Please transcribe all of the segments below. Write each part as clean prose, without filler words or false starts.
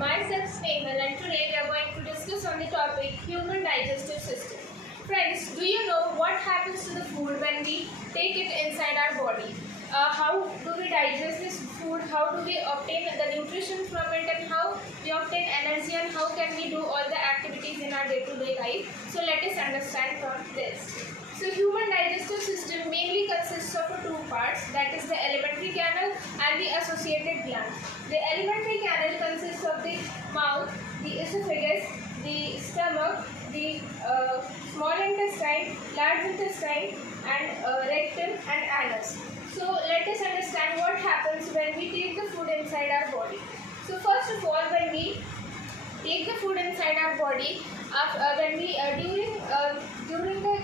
myself Snehal, and today we are going to discuss on the topic human digestive system. Friends, do you know what happens to the food when we take it inside our body? How do we digest this food? How do we obtain the nutrition from it, and how we obtain energy, and how can we do all the activities in our day-to-day life? So let us understand from this. So human digestive system mainly consists of two parts, that is the alimentary canal and the associated glands. The alimentary canal consists of the mouth, the esophagus, the stomach, the small intestine, large intestine, and rectum and anus. So let us understand what happens when we take the food inside our body. So first of all, when we take the food inside our body, during the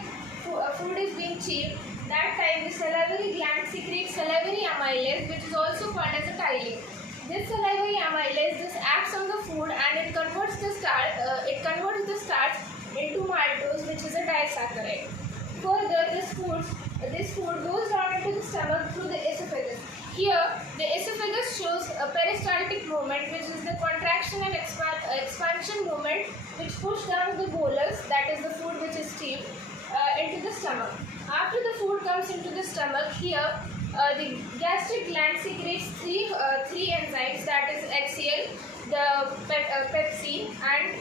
food is being chewed, that time the salivary gland secretes salivary amylase, which is also called as a ptyalin. This salivary amylase just acts on the food and it converts the starch into maltose, which is a disaccharide. Further, this food goes down into the stomach through the esophagus. Here, the esophagus shows a peristaltic movement, which is the contraction and expansion movement, which push down the bolus, that is the food which is chewed, into the stomach. After the food comes into the stomach, here the gastric gland secretes three enzymes, that is HCl, the pepsin, and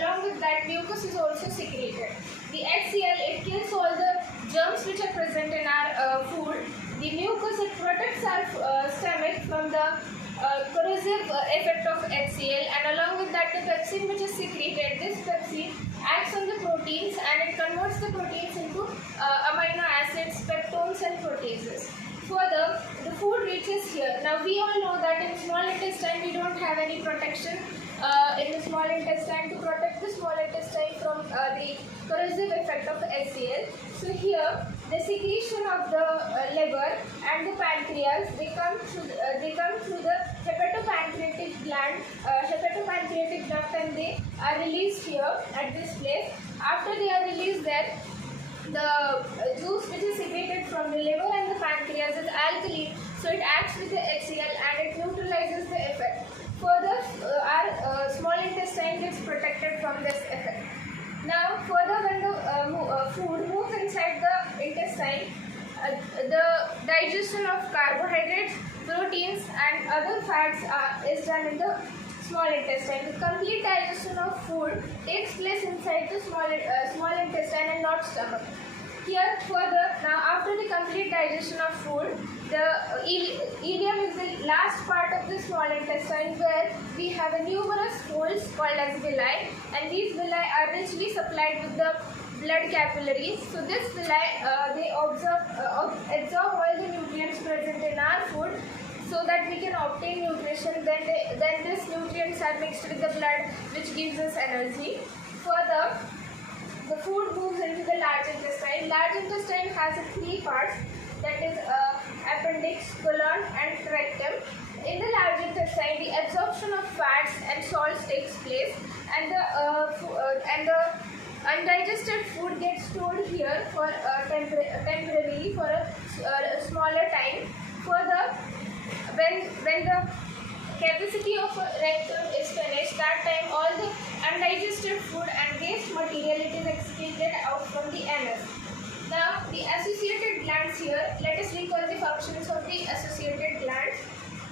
along with that mucus is also secreted. The HCl, it kills all the germs which are present in our food. The mucus, it protects our stomach from the corrosive effect of HCl, and along with that the pepsin which is secreted, this pepsin acts on the proteins and it converts the proteins into amino acids, peptones and proteases. Further, the food reaches here. Now we all know that in small intestine we don't have any protection in the small intestine to protect the small intestine from the corrosive effect of HCl. So here the secretion of the liver and the pancreas, they come through the hepatopancreatic gland, hepatopancreatic duct, and they are released here at this place. After they are released there, the juice which is secreted from the liver and the pancreas is alkaline, so it acts with the HCl and it neutralizes the effect. Further, our small intestine gets protected from this effect. Now, further, when the food moves inside the intestine, the digestion of carbohydrates, proteins, and other fats is done in the small intestine. The complete digestion of food takes place inside the small intestine and not stomach. Here, further, now after the complete digestion of food, the ileum is the last part of the small intestine, where we have a numerous folds called as villi, and these villi are richly supplied with the blood capillaries. So this villi, they absorb all the nutrients present in our food, so that we can obtain nutrition. Then these nutrients are mixed with the blood, which gives us energy. Further, the food moves into the large intestine. Large intestine has three parts, that is appendix, colon, and rectum. In the large intestine, the absorption of fats and salts takes place, and the undigested food gets stored here for temporarily for a smaller time. Further, when the capacity of a rectum is finished, that time all the undigested food and waste material, it is excreted out from the anus. Now the associated glands here, let us recall the functions of the associated glands.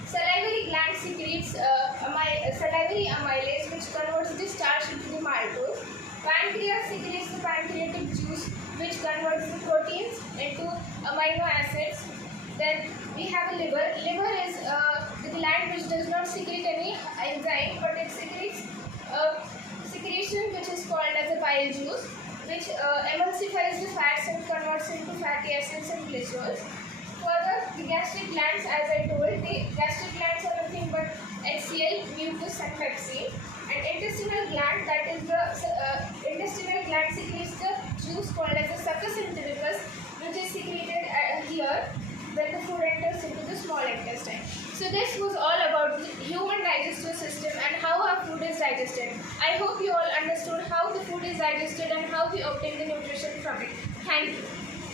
Salivary gland secretes salivary amylase, which converts the starch into the maltose. Pancreas secretes the pancreatic juice, which converts the proteins into amino acids. Then we have a liver. Liver is the gland which does not secrete any enzyme, but it secretes secretion which is called as a bile juice, which emulsifies the fats and converts into fatty acids and glycerols. Further, the gastric glands, as I told, the gastric glands are nothing but HCl, mucus, and pepsin. And intestinal gland, that is the intestinal gland, secretes the juice called as a succus entericus, which is secreted here when the food enters into the small intestine. So this was all about the human digestive system and how our food is digested. I hope you all understood how the food is digested and how we obtain the nutrition from it. Thank you.